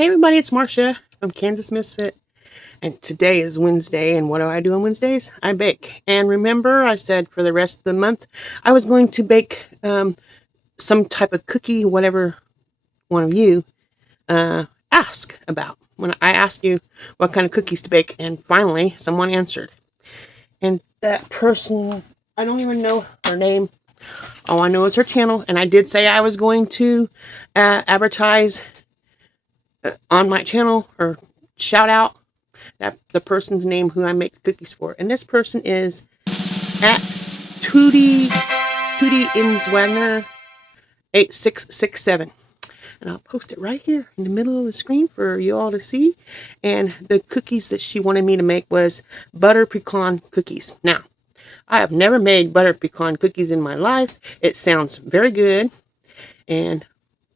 Hey everybody, it's Marcia from Kansas Misfit, and today is Wednesday, and what do I do on Wednesdays? I bake. And remember, I said for the rest of the month, I was going to bake some type of cookie, whatever one of you ask about. When I asked you what kind of cookies to bake, and finally someone answered. And that person, I don't even know her name. All I know is her channel, and I did say I was going to advertise on my channel or shout out that the person's name who I make the cookies for. And this person is at Tootie Inswagner 8667. And I'll post it right here in the middle of the screen for you all to see. And the cookies that she wanted me to make was butter pecan cookies. Now, I have never made butter pecan cookies in my life. It sounds very good, and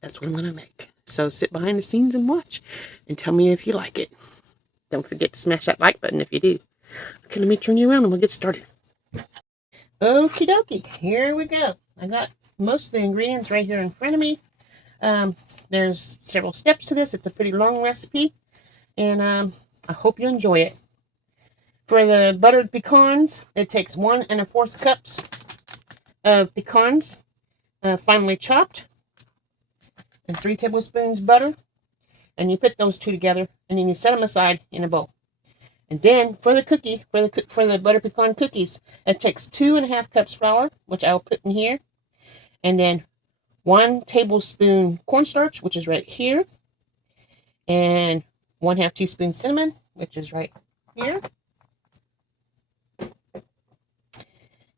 that's what I'm going to make. So sit behind the scenes and watch, and tell me if you like it. Don't forget to smash that like button if you do. Okay, let me turn you around and we'll get started. Okie dokie, here we go. I got most of the ingredients right here in front of me. There's several steps to this. It's a pretty long recipe, and I hope you enjoy it. For the buttered pecans, it takes 1 1/4 cups of pecans, finely chopped, and 3 tablespoons butter. And you put those two together, and then you set them aside in a bowl. And then for the butter pecan cookies, it takes 2 1/2 cups flour, which I'll put in here, and then 1 tablespoon cornstarch, which is right here, and 1/2 teaspoon cinnamon, which is right here,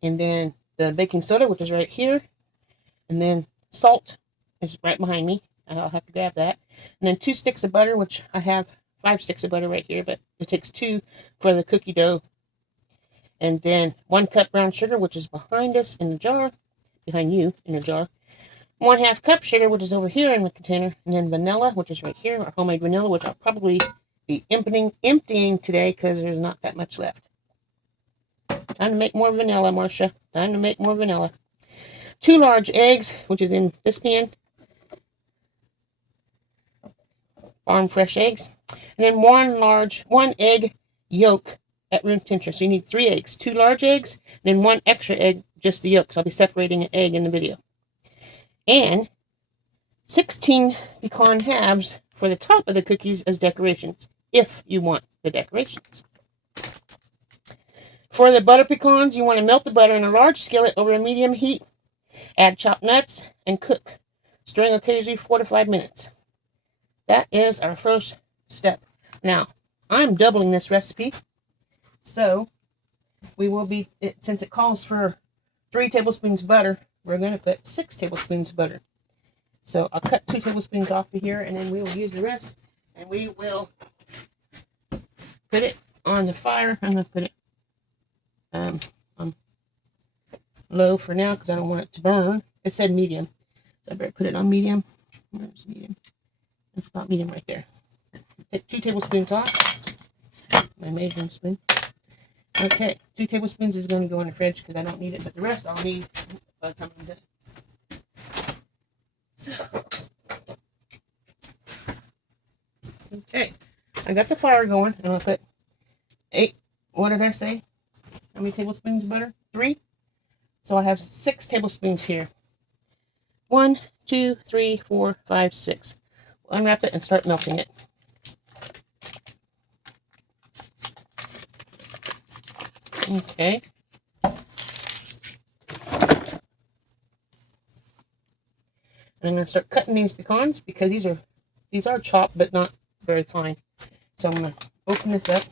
and then the baking soda, which is right here, and then salt is right behind me. I'll have to grab that. And then 2 sticks of butter, which I have 5 sticks of butter right here, but it takes 2 for the cookie dough. And then 1 cup brown sugar, which is behind us in the jar, behind you in the jar. 1/2 cup sugar, which is over here in the container. And then vanilla, which is right here, our homemade vanilla, which I'll probably be emptying today because there's not that much left. Time to make more vanilla, Marcia. Time to make more vanilla. 2 large eggs, which is in this pan. Farm fresh eggs. And then 1 egg yolk at room temperature. So you need 3 eggs. 2 large eggs, and then 1 extra egg, just the yolk. So I'll be separating an egg in the video. And 16 pecan halves for the top of the cookies as decorations, if you want the decorations. For the butter pecans, you want to melt the butter in a large skillet over a medium heat. Add chopped nuts and cook, stirring occasionally 4 to 5 minutes. That is our first step. Now, I'm doubling this recipe, so we will be, since it calls for 3 tablespoons butter, we're going to put 6 tablespoons butter. So I'll cut 2 tablespoons off of here, and then we will use the rest, and we will put it on the fire. I'm going to put it on low for now because I don't want it to burn. It said medium, so I better put it on medium. Where's medium? That's about medium right there. Take 2 tablespoons off. My measuring spoon. Okay, 2 tablespoons is going to go in the fridge because I don't need it, but the rest I'll need by the time I'm done. So, okay, I got the fire going, and I'll put 8, what did I say? How many tablespoons of butter? 3? So I have 6 tablespoons here. 1, 2, 3, 4, 5, 6. Unwrap it and start melting it. Okay. And I'm going to start cutting these pecans because these are chopped but not very fine. So I'm going to open this up.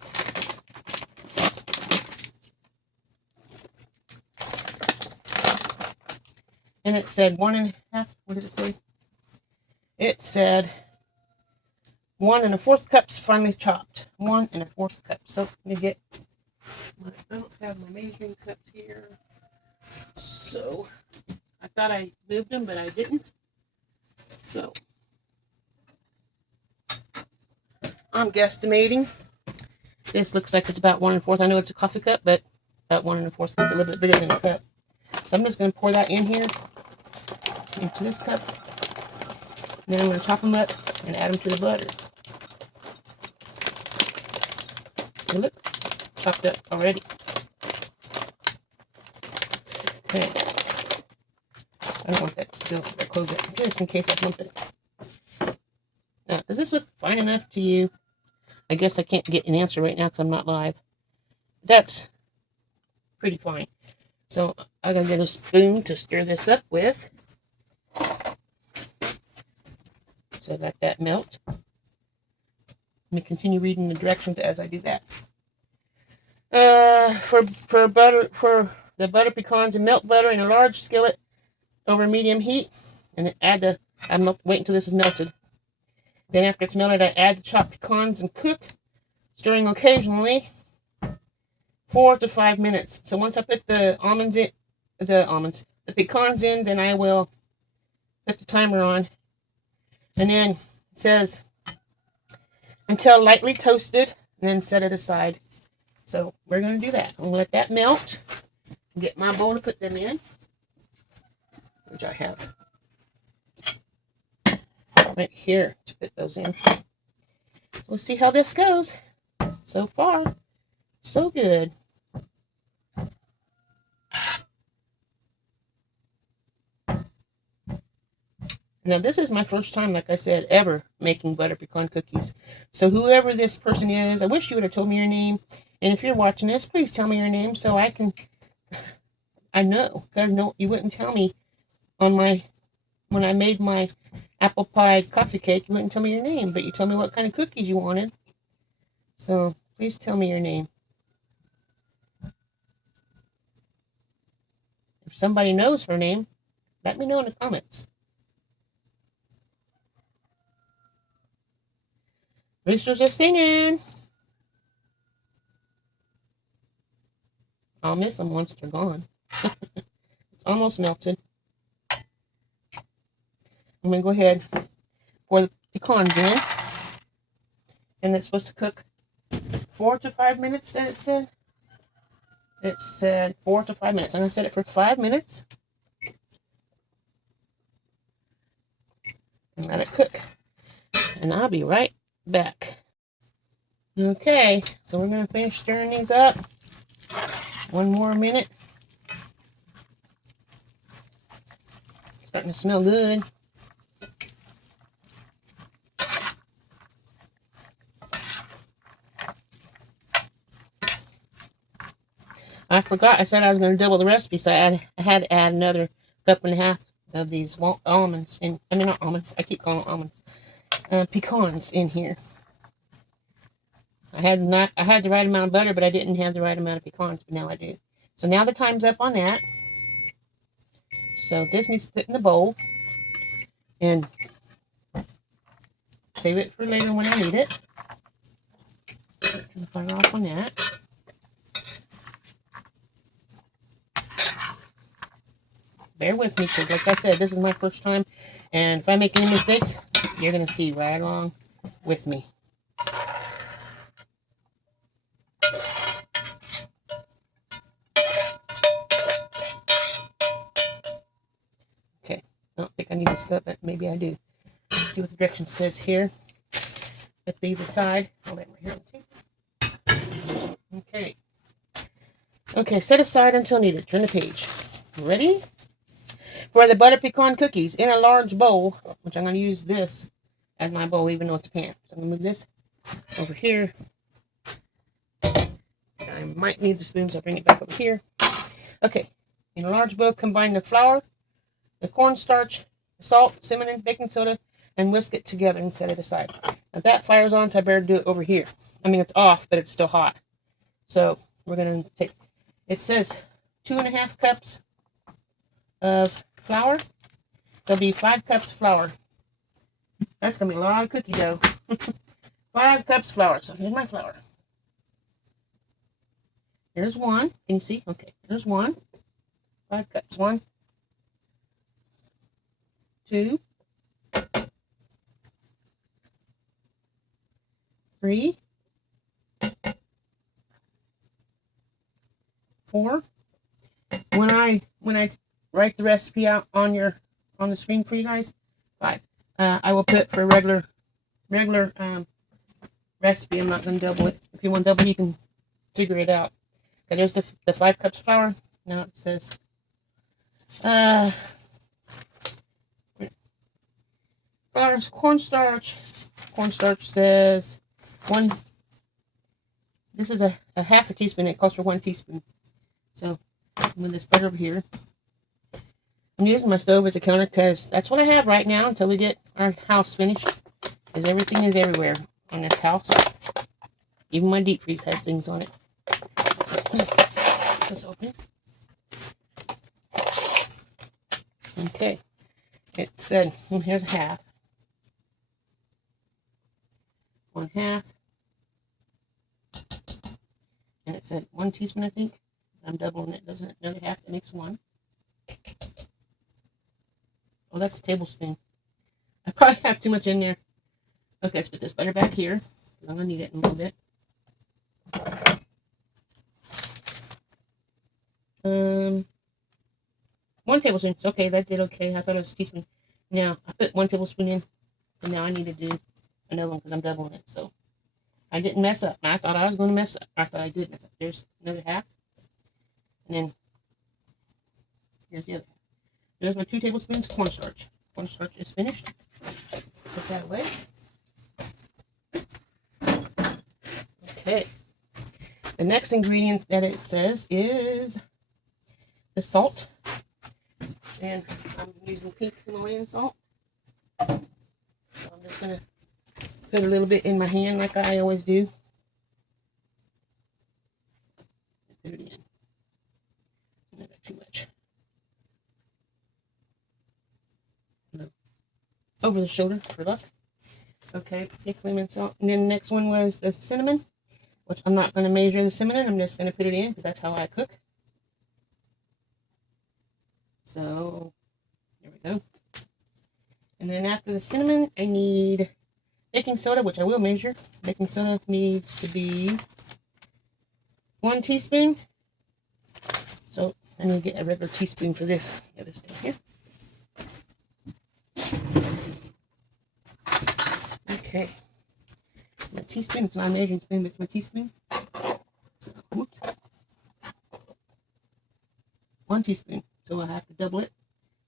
And it said 1 1/2. What did it say? It said 1 1/4 cups finely chopped. 1 1/4 cup. So let me get. I don't have my measuring cups here. So I thought I moved them, but I didn't. So I'm guesstimating. This looks like it's about 1 1/4. I know it's a coffee cup, but about 1 1/4. It's a little bit bigger than a cup. So I'm just going to pour that in here into this cup. And then I'm going to chop them up and add them to the butter. Oh, look, chopped up already. Okay. I don't want that to spill, so I close it just in case I bump it. Now, does this look fine enough to you? I guess I can't get an answer right now because I'm not live. That's pretty fine. So I'm going to get a spoon to stir this up with. So let that melt. Let me continue reading the directions as I do that. For the butter pecans, and melt butter in a large skillet over medium heat, and then add the. Wait until this is melted. Then after it's melted, I add the chopped pecans and cook, stirring occasionally, 4 to 5 minutes. So once I put the pecans in, then I will put the timer on. And then it says until lightly toasted, and then set it aside. So we're going to do that. I'm going to let that melt. Get my bowl to put them in, which I have right here to put those in. So we'll see how this goes. So far, so good. Now, this is my first time, like I said, ever making butter pecan cookies. So whoever this person is, I wish you would have told me your name. And if you're watching this, please tell me your name so I know. Because no, you wouldn't tell me when I made my apple pie coffee cake, you wouldn't tell me your name, but you told me what kind of cookies you wanted. So please tell me your name. If somebody knows her name, let me know in the comments. Roosters are singing. I'll miss them once they're gone. It's almost melted. I'm going to go ahead, pour the pecans in. And it's supposed to cook 4 to 5 minutes, that it said. It said 4 to 5 minutes. I'm going to set it for 5 minutes. And let it cook. And I'll be right back. Okay, so we're going to finish stirring these up. 1 more minute. Starting to smell good. I forgot, I said I was going to double the recipe, so I had to add another 1.5 cups of these almonds, not almonds, I keep calling them almonds, pecans in here. I had the right amount of butter, but I didn't have the right amount of pecans, but now I do. So now the time's up on that. So this needs to put in the bowl, and save it for later when I need it. Turn the fire off on that. Bear with me, because like I said, this is my first time, and if I make any mistakes, you're going to see right along with me. Okay, I don't think I need to stop it. Maybe I do. Let's see what the direction says here. Put these aside. I'll lay my hair on the table. Okay. Okay, set aside until needed. Turn the page. Ready? For the butter pecan cookies, in a large bowl, which I'm going to use this as my bowl, even though it's a pan. So I'm going to move this over here. I might need the spoon, so I'll bring it back over here. Okay, in a large bowl, combine the flour, the cornstarch, the salt, cinnamon, baking soda, and whisk it together and set it aside. Now that fire's on, so I better do it over here. I mean, it's off, but it's still hot. So we're going to take, it says 2.5 cups of flour. There'll be 5 cups flour. That's going to be a lot of cookie dough. 5 cups flour. So here's my flour. There's one. Can you see? Okay. There's one. 5 cups. 1, 2, 3, 4. When I write the recipe out on the screen for you guys, 5. I will put for regular recipe. I'm not going to double it. If you want double, you can figure it out. Okay, there's the 5 cups flour. Now it says flour, cornstarch. Cornstarch says 1. This is a half a teaspoon. It calls for 1 teaspoon. So I'm going to this butter over here. I'm using my stove as a counter because that's what I have right now until we get our house finished. Because everything is everywhere on this house. Even my deep freeze has things on it. So let's open. Okay. It said, here's a half. 1/2. And it said 1 teaspoon, I think. I'm doubling it, doesn't it? Another half, that makes 1. Oh, that's a tablespoon. I probably have too much in there. Okay, let's put this butter back here. I'm going to need it in a little bit. 1 tablespoon. Okay, that did okay. I thought it was a teaspoon. Now, I put 1 tablespoon in. And now I need to do another one because I'm doubling it. So, I didn't mess up. I thought I was going to mess up. I thought I did mess up. There's another half. And then, here's the other half. There's my 2 tablespoons of cornstarch. Cornstarch is finished. Put that away. Okay. The next ingredient that it says is the salt. And I'm using pink Himalayan salt. So I'm just going to put a little bit in my hand like I always do. Put it in. Not too much. Over the shoulder for luck. Okay, pink lemon salt. And then the next one was the cinnamon, which I'm not going to measure the cinnamon. I'm just going to put it in because that's how I cook. So, there we go. And then after the cinnamon, I need baking soda, which I will measure. Baking soda needs to be 1 teaspoon. So, I need to get a regular teaspoon for this. Get this down here. Okay. My teaspoon, it's not a measuring spoon, but it's my teaspoon. So, whoops. 1 teaspoon. So I have to double it.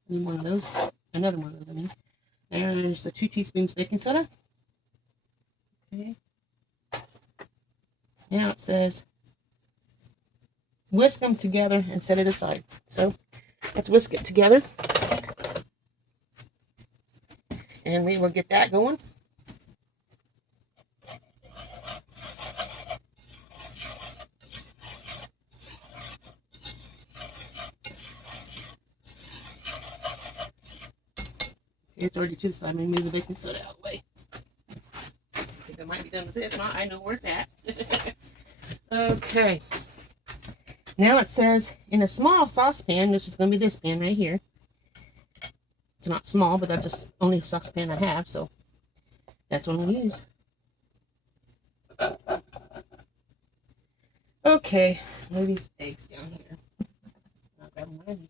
I need one of those. Another one of those, I mean. There's the 2 teaspoons baking soda. Okay. Now it says, whisk them together and set it aside. So let's whisk it together. And we will get that going. It's already to the side. I'm going to move the baking soda out of the way. I think I might be done with it. If not, I know where it's at. Okay. Now it says, in a small saucepan, which is going to be this pan right here. It's not small, but that's the only saucepan I have, so that's what I'm going to use. Okay. Lay these eggs down here. I'll grab them right here.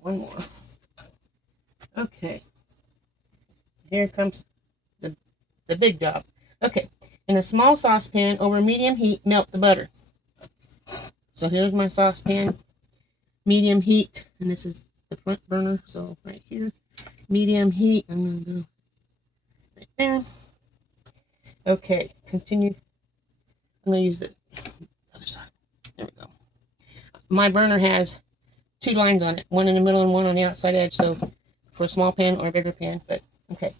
One more. Okay. Here comes the big job. Okay. In a small saucepan over medium heat, melt the butter. So here's my saucepan. Medium heat. And this is the front burner. So right here. Medium heat. I'm going to go right there. Okay. Continue. I'm going to use the other side. There we go. My burner has 2 lines on it, 1 in the middle and 1 on the outside edge, so for a small pan or a bigger pan, but okay.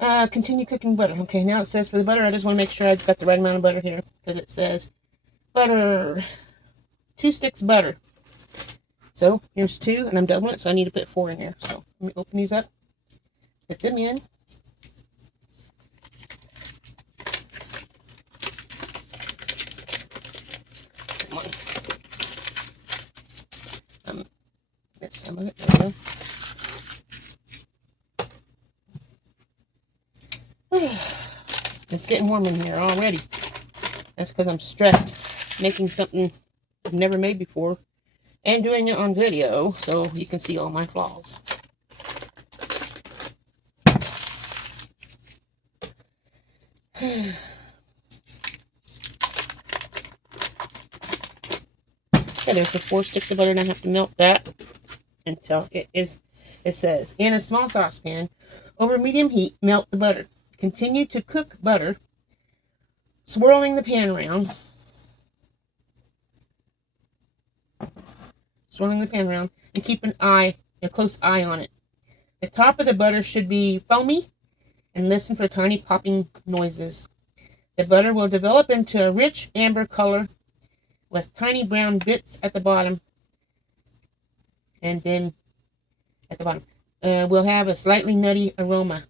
Continue cooking butter. Okay, now it says for the butter, I just want to make sure I've got the right amount of butter here, because it says butter, 2 sticks butter. So here's 2, and I'm doubling it, so I need to put 4 in there. So let me open these up, put them in. Come on. That's some of it. There we go. It's getting warm in here already. That's because I'm stressed making something I've never made before and doing it on video so you can see all my flaws. Okay, there's the 4 sticks of butter, and I have to melt that until it says, in a small saucepan, over medium heat, melt the butter. Continue to cook butter, swirling the pan around. And keep a close eye on it. The top of the butter should be foamy, and listen for tiny popping noises. The butter will develop into a rich amber color with tiny brown bits at the bottom, and then at the bottom will have a slightly nutty aroma.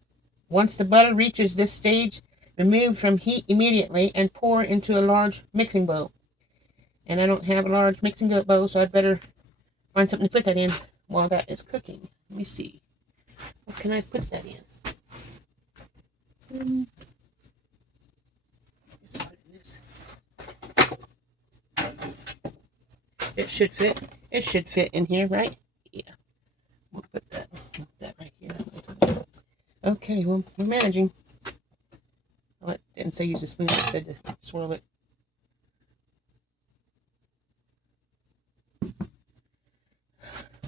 Once the butter reaches this stage, remove from heat immediately and pour into a large mixing bowl. And I don't have a large mixing bowl, so I'd better find something to put that in while that is cooking. Let me see. What can I put that in? It should fit. It should fit in here, right? Yeah. We'll put that right here. Okay, well, we're managing. I didn't say use a spoon. I said to swirl it.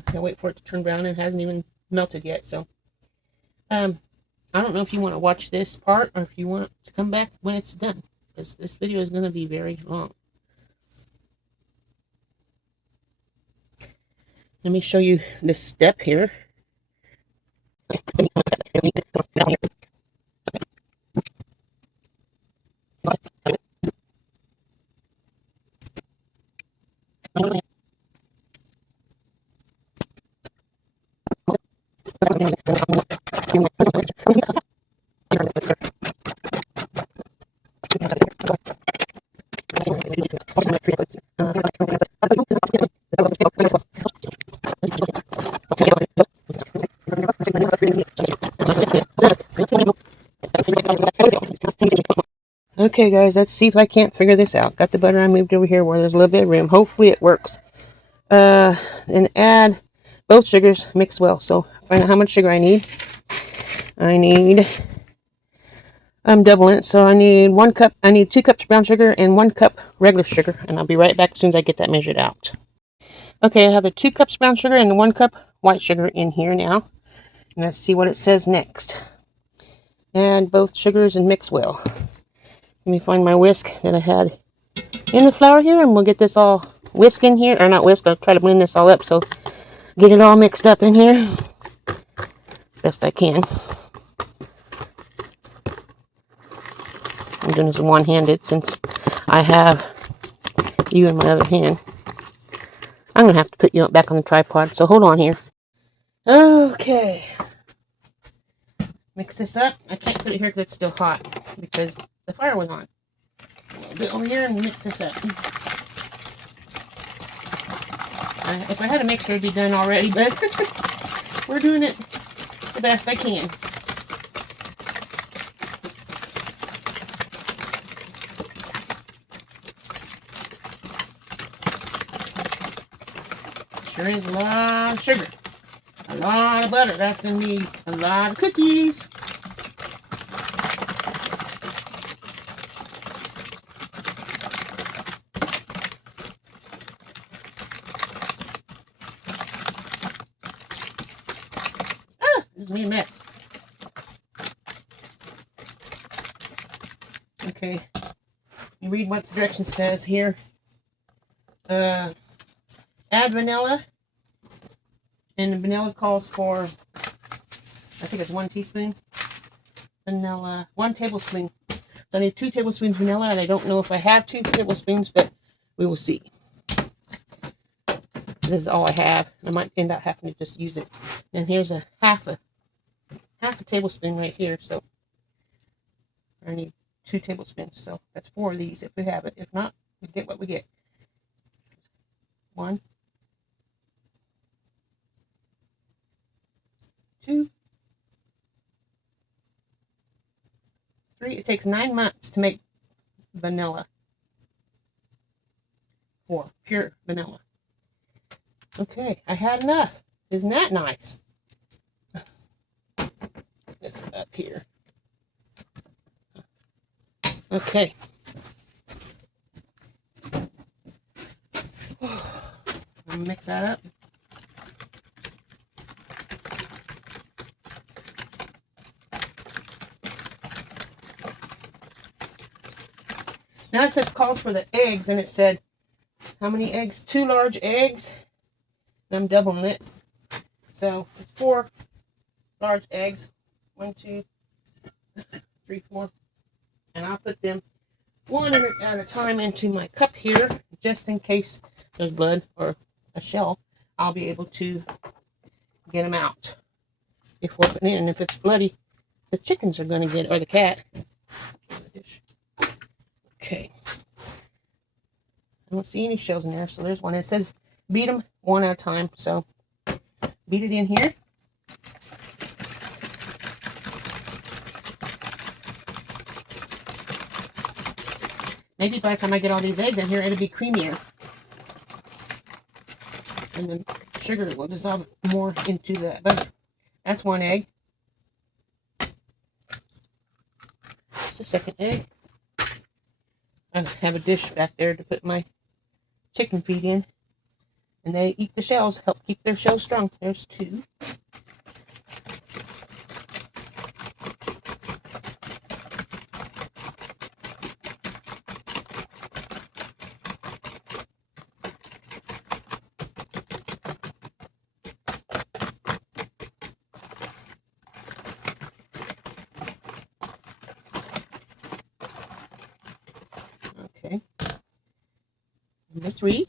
I'll wait for it to turn brown. It hasn't even melted yet, so I don't know if you want to watch this part or if you want to come back when it's done, because this video is going to be very long. Let me show you this step here. Okay, guys, let's see if I can't figure this out. Got the butter I moved over here where there's a little bit of room. Hopefully it works. And add both sugars, mix well. So find out how much sugar I need. I'm doubling it, so I need 1 cup. I need 2 cups brown sugar and 1 cup regular sugar, and I'll be right back as soon as I get that measured out. Okay, I have the 2 cups brown sugar and 1 cup white sugar in here now. And let's see what it says next. Add both sugars and mix well. Let me find my whisk that I had in the flour here, and we'll get this all whisked in here. Or not whisk, I'll try to blend this all up, so get it all mixed up in here. Best I can. I'm doing this one-handed since I have you in my other hand. I'm going to have to put you back on the tripod, so hold on here. Okay. Mix this up. I can't put it here because it's still hot because the fire was on. A little bit over here and mix this up. If I had a mixer, it'd be done already, but we're doing it the best I can. Sure is a lot of sugar. A lot of butter. That's going to be a lot of cookies. This made a mess. Okay. You read what the direction says here. Add vanilla. And the vanilla calls for, I think it's 1 teaspoon. Vanilla, 1 tablespoon. So I need 2 tablespoons vanilla, and I don't know if I have 2 tablespoons, but we will see. This is all I have. I might end up having to just use it. And here's a half a tablespoon right here. So I need 2 tablespoons. So that's 4 of these if we have it. If not, we get what we get. 1, 2, 3. It takes 9 months to make vanilla. For pure vanilla. Okay, I had enough. Isn't that nice? This up here. Okay. Mix that up. Now it says calls for the eggs, and it said how many eggs? 2 large eggs. And I'm doubling it. So it's 4 large eggs. 1, 2, 3, 4. And I'll put them one at a time into my cup here, just in case there's blood or a shell. I'll be able to get them out before putting in. And if it's bloody, the chickens are going to get it, or the cat. Okay. I don't see any shells in there, so there's one. It says beat them one at a time, so beat it in here. Maybe by the time I get all these eggs in here, it'll be creamier. And then sugar will dissolve more into that butter. That's 1 egg. Just a second egg. I have a dish back there to put my chicken feed in. And they eat the shells, help keep their shells strong. There's 2. Okay. Number 3.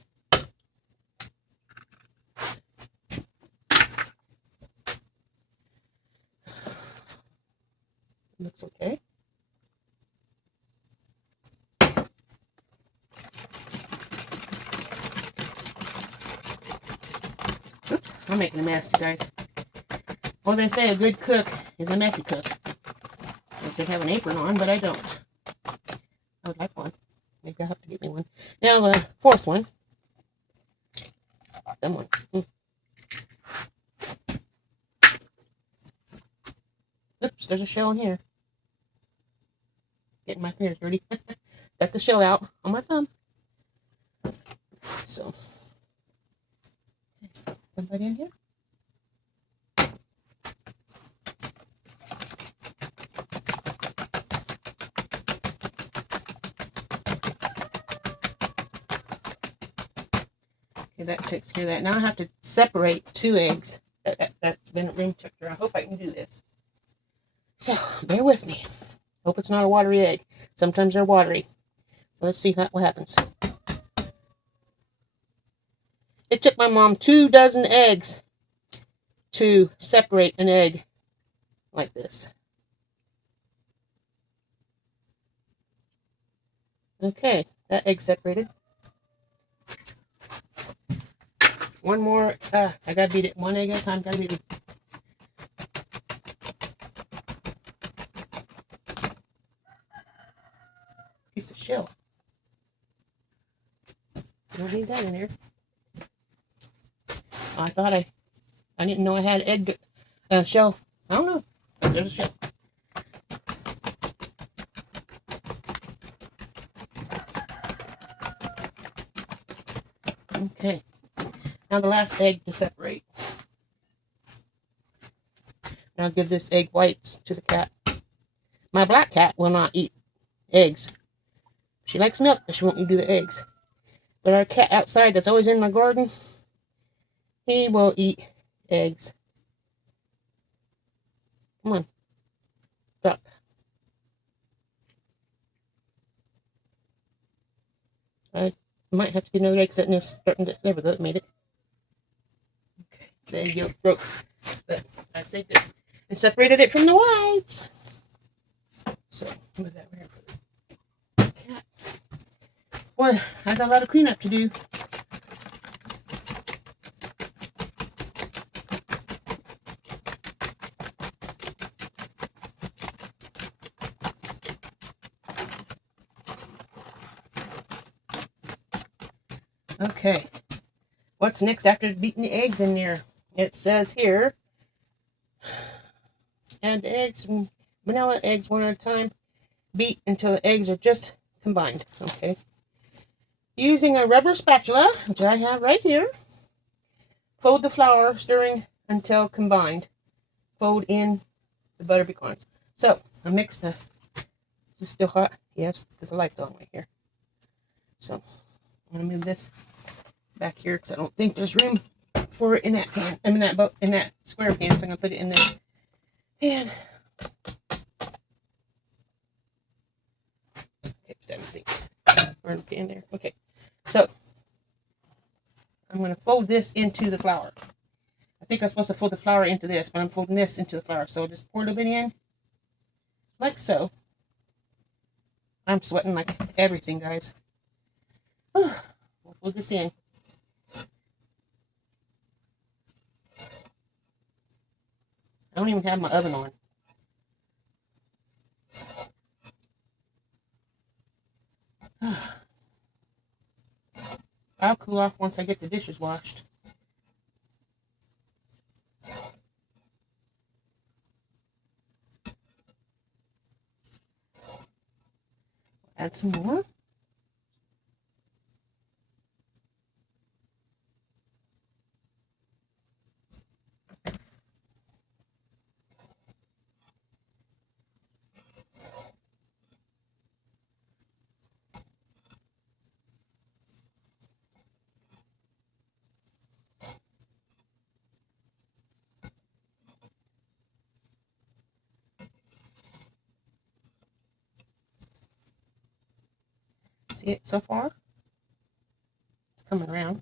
Looks okay. Oops, I'm making a mess, guys. Well, they say a good cook is a messy cook. I should have an apron on, but I don't. I would like one. Maybe I'll have to get me one. Now the 4th one. That one. Oops, there's a shell in here. Getting my fingers dirty. Got the shell out on my thumb. So, put that in here. Okay, that takes care of that. Now I have to separate 2 eggs. That's been at room temperature. I hope I can do this. So, bear with me. Hope it's not a watery egg. Sometimes they're watery. So let's see what happens. It took my mom 2 dozen eggs to separate an egg like this. Okay, that egg separated. One more. I gotta beat it 1 egg at a time. Gotta beat it. Piece of shell. Don't need that in there. Oh, I thought I didn't know I had egg shell. I don't know. There's a shell. Okay. Now the last egg to separate. Now I'll give this egg whites to the cat. My black cat will not eat eggs. She likes milk, but she won't do the eggs. But our cat outside that's always in my garden, he will eat eggs. Come on. Stop. I might have to get another egg because it's starting to... There we go, it made it. Okay, the yolk broke. But I saved it and separated it from the whites. So, move that right for the cat. Boy, I got a lot of cleanup to do. Okay, what's next after beating the eggs in there? It says here, add the eggs, vanilla eggs 1 at a time. beat until the eggs are just combined. Okay. Using a rubber spatula, which I have right here, fold the flour, stirring until combined. Fold in the butter pecans. So I mixed the. Is it still hot? Yes, because the light's on right here. So I'm gonna move this back here because I don't think there's room for it in that pan. I mean in that square pan. So I'm gonna put it in this pan. Okay, let me see. Burn the pan there. Okay, so I'm gonna fold this into the flour. I think I'm supposed to fold the flour into this, but I'm folding this into the flour. So just pour a little bit in, like so. I'm sweating like everything, guys. We'll fold this in. I don't even have my oven on. I'll cool off once I get the dishes washed. Add some more. See it so far? It's coming around.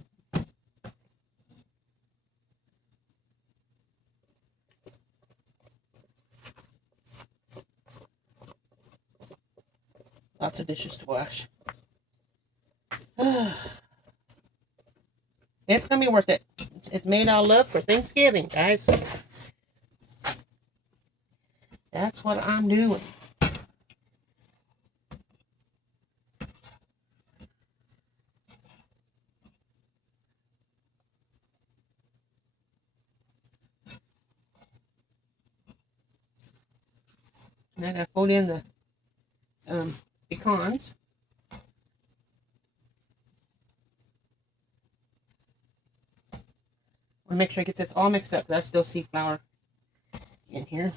Lots of dishes to wash. It's going to be worth it. It's made out of love for Thanksgiving, guys. That's what I'm doing. Now I gotta fold in the pecans. I want to make sure I get this all mixed up because I still see flour in here.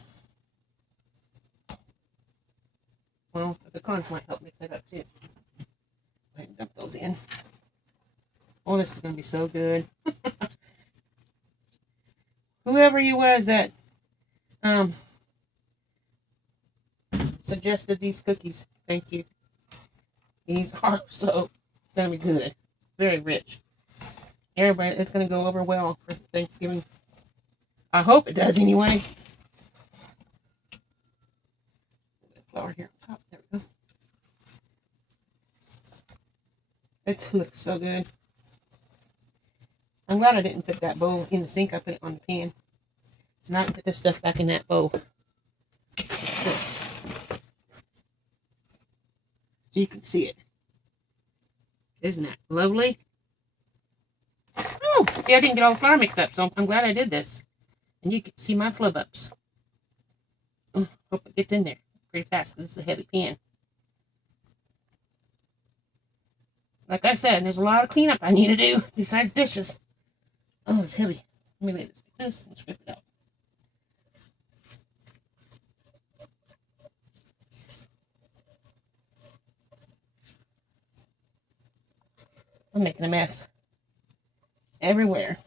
Well, the pecans might help mix that up too. Go ahead and dump those in. Oh, this is gonna be so good. Whoever you was that suggested these cookies, thank you. These are so gonna be good. Very rich. Everybody, it's gonna go over well for Thanksgiving. I hope it does anyway. Flour here on top. There we go. It looks so good. I'm glad I didn't put that bowl in the sink. I put it on the pan. So now I can put this stuff back in that bowl. Like this. So you can see it. Isn't that lovely? Oh, see, I didn't get all the flour mixed up, so I'm glad I did this. And you can see my flub ups. Oh, hope it gets in there pretty fast because this is a heavy pan. Like I said, there's a lot of cleanup I need to do besides dishes. Oh, it's heavy. Let me lay this like this and scrape it out. I'm making a mess everywhere.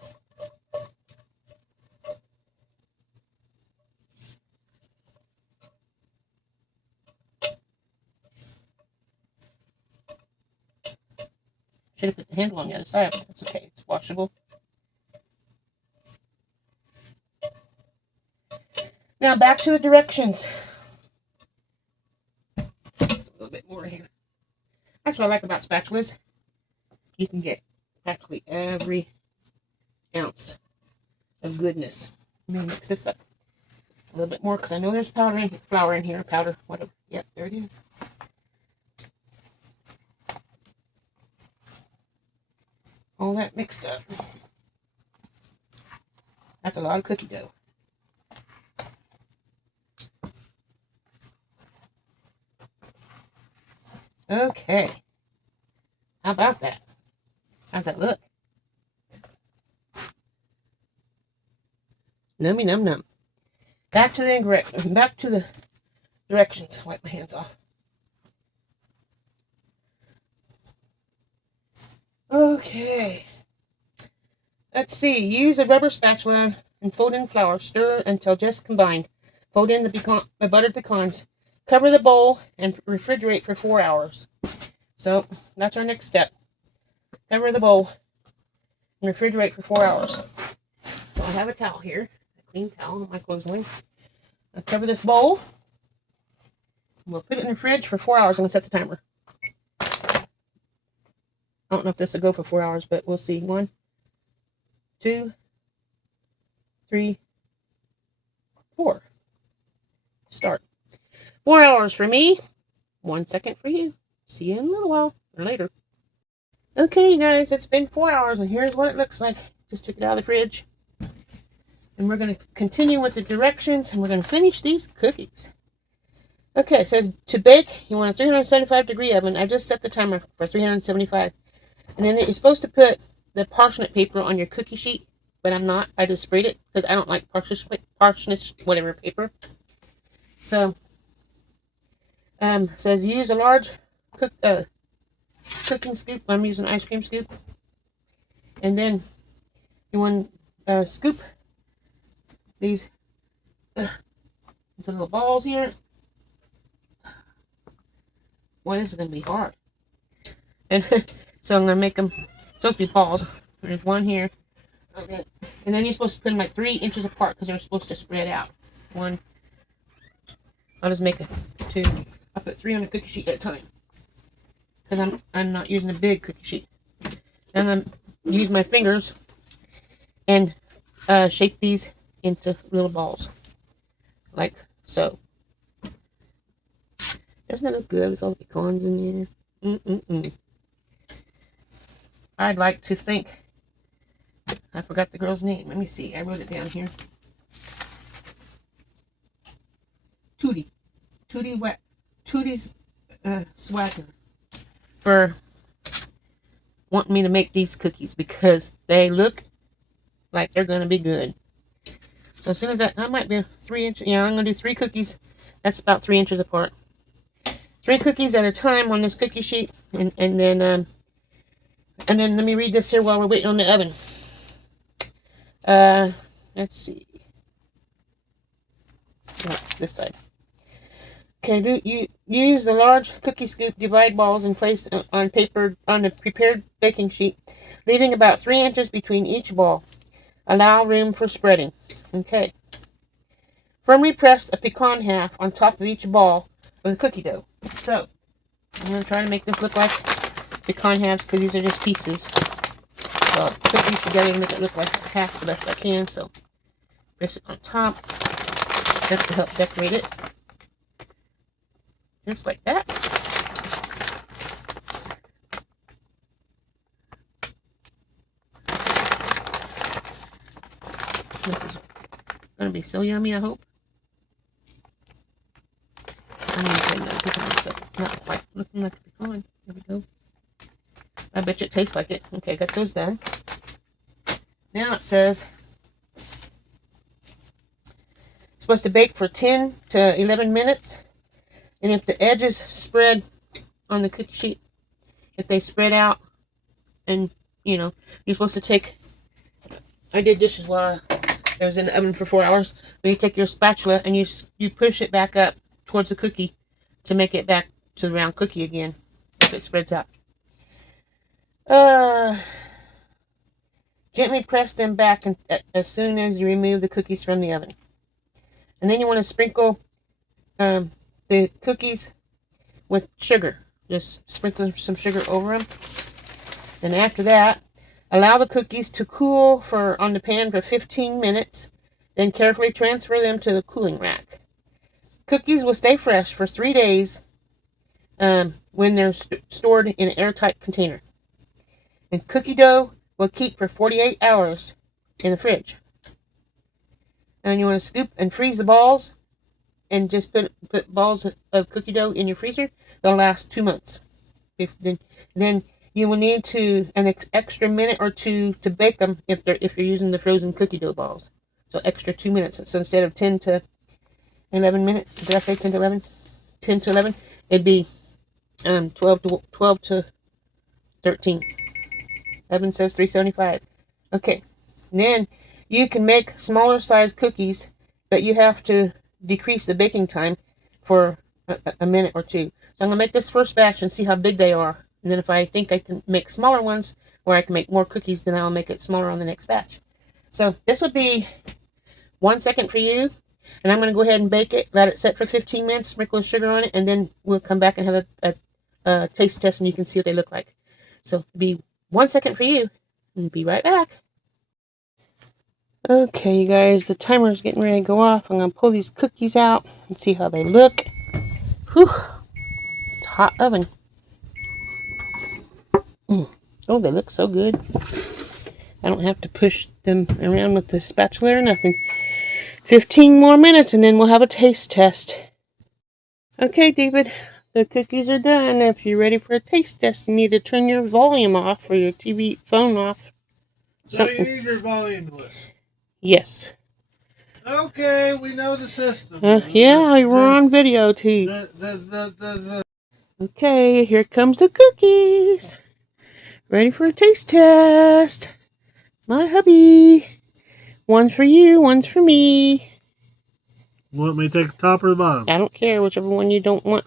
Should have put the handle on the other side, but that's okay. It's washable. Now back to the directions. There's a little bit more here. That's what I like about spatulas. You can get practically every ounce of goodness. Let me mix this up a little bit more because I know there's flour in here, powder, whatever. Yep, there it is. All that mixed up. That's a lot of cookie dough. Okay. How about that? How's that look? Nummy num num. Back to the directions. Wipe my hands off. Okay. Let's see. Use a rubber spatula and fold in flour. Stir until just combined. Fold in the buttered pecans. Cover the bowl and refrigerate for 4 hours. So that's our next step. Cover the bowl and refrigerate for 4 hours. So I have a towel here, a clean towel, my clothesline. I'll cover this bowl. We'll put it in the fridge for 4 hours. I'm going to set the timer. I don't know if this will go for 4 hours, but we'll see. 1, 2, 3, 4. Start. 4 hours for me. 1 second for you. See you in a little while or later. Okay, you guys, it's been 4 hours, and here's what it looks like. Just took it out of the fridge. And we're going to continue with the directions, and we're going to finish these cookies. Okay, it says to bake, you want a 375-degree oven. I just set the timer for 375. And then you're supposed to put the parsnip paper on your cookie sheet, but I'm not. I just sprayed it because I don't like parsnip whatever paper. So, says use a large cooking scoop. I'm using an ice cream scoop. And then you want to scoop these into little balls here. Boy, this is going to be hard. And so I'm going to make them, supposed to be balls. There's one here. Okay. And then you're supposed to put them like 3 inches apart because they're supposed to spread out. One. I'll just make 2. I'll put 3 on the cookie sheet at a time. Because I'm not using a big cookie sheet. And I'm use my fingers and shape these into little balls. Like so. Doesn't that look good with all the pecans in there? I'd like to think. I forgot the girl's name. Let me see. I wrote it down here. Tootie. Tootie's swagger for wanting me to make these cookies because they look like they're going to be good. So as soon as I might be 3 inches. Yeah, I'm going to do 3 cookies. That's about 3 inches apart. 3 cookies at a time on this cookie sheet, and then let me read this here while we're waiting on the oven. Let's see. Oh, this side. Okay, you use the large cookie scoop, divide balls, and place on the prepared baking sheet, leaving about 3 inches between each ball. Allow room for spreading. Okay. Firmly press a pecan half on top of each ball with cookie dough. So, I'm going to try to make this look like pecan halves because these are just pieces. So, I'll put these together to make it look like half the best I can. So, press it on top just to help decorate it. Just like that. This is going to be so yummy, I hope. I'm going to try to put it not quite looking like a pecan. There we go. I bet you it tastes like it. Okay, got those done. Now it says it's supposed to bake for 10 to 11 minutes. And if the edges spread on the cookie sheet, if they spread out, and you're supposed to take, I did dishes while I was in the oven for 4 hours. But you take your spatula and you push it back up towards the cookie to make it back to the round cookie again if it spreads out. Gently press them back as soon as you remove the cookies from the oven. And then you want to sprinkle the cookies with sugar. Just sprinkle some sugar over them. Then after that, allow the cookies to cool on the pan for 15 minutes. Then carefully transfer them to the cooling rack. Cookies will stay fresh for 3 days when they're stored in an airtight container. And cookie dough will keep for 48 hours in the fridge. And you want to scoop and freeze the balls and just put balls of cookie dough in your freezer. They'll last 2 months. Then you will need an extra minute or two to bake them if you're using the frozen cookie dough balls. So extra 2 minutes. So instead of 10 to 11 minutes, did I say 10 to 11? 10 to 11, it'd be 12 to 13. Evan says 375. Okay. And then you can make smaller size cookies, but you have to decrease the baking time for a minute or two. So I'm going to make this first batch and see how big they are. And then if I think I can make smaller ones where I can make more cookies, then I'll make it smaller on the next batch. So this would be 1 second for you. And I'm going to go ahead and bake it, let it set for 15 minutes, sprinkle sugar on it, and then we'll come back and have a taste test and you can see what they look like. So it'll be 1 second for you, and be right back. Okay, you guys, the timer's getting ready to go off. I'm going to pull these cookies out and see how they look. Whew, it's a hot oven. Oh, they look so good. I don't have to push them around with the spatula or nothing. 15 more minutes and then we'll have a taste test. Okay, David, the cookies are done. If you're ready for a taste test, you need to turn your volume off or your TV phone off. So you need your volume list? Yes. Okay, we know the system. Yeah, we're on video too. Okay, here comes the cookies. Ready for a taste test. My hubby. One's for you, one's for me. Want me to take the top or the bottom? I don't care, whichever one you don't want,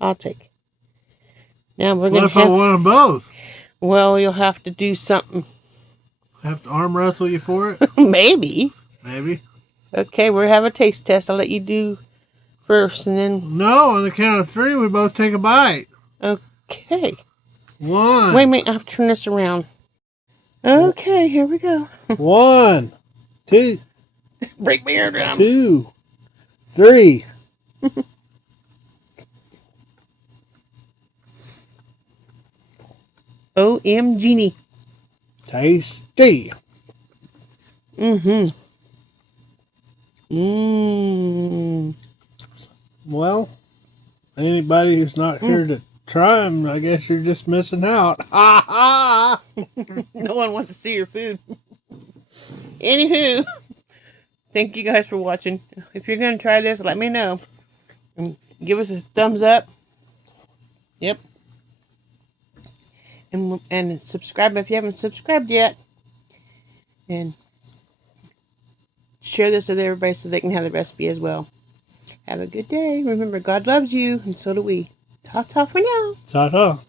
I'll take. Now we're What gonna if I want them both? Well, you'll have to do something. Have to arm wrestle you for it? Maybe. Maybe. Okay, we'll have a taste test. I'll let you do first and then... No, on the count of 3, we both take a bite. Okay. 1. Wait, I have to turn this around. Okay, here we go. 1, 2. Break my eardrums. 2, 3. OMG. Tasty. Mmm. Well, anybody who's not here to try them, I guess you're just missing out. Ha ha! No one wants to see your food. Anywho, thank you guys for watching. If you're going to try this, let me know. And give us a thumbs up. Yep. And subscribe if you haven't subscribed yet. And share this with everybody so they can have the recipe as well. Have a good day. Remember, God loves you, and so do we. Ta-ta for now. Ta-ta.